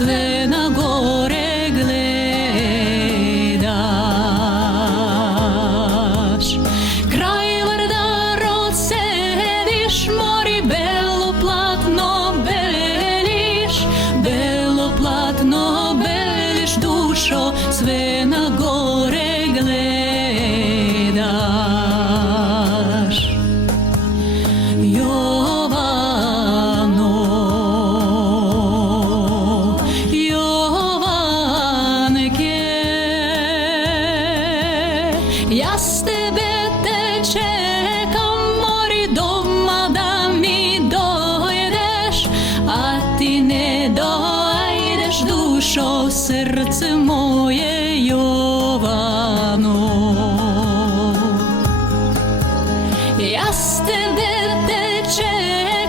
sve na gore gledaš. Kraj Vardar sediš, mori belo platno beliš, belo platno beliš, dušo sve na gore gledaš. Jaz tebe te čekam, mori doma da mi dojdeš, a ti ne dojdeš, dušo, srce moje Jovano. Jaz tebe te čekam,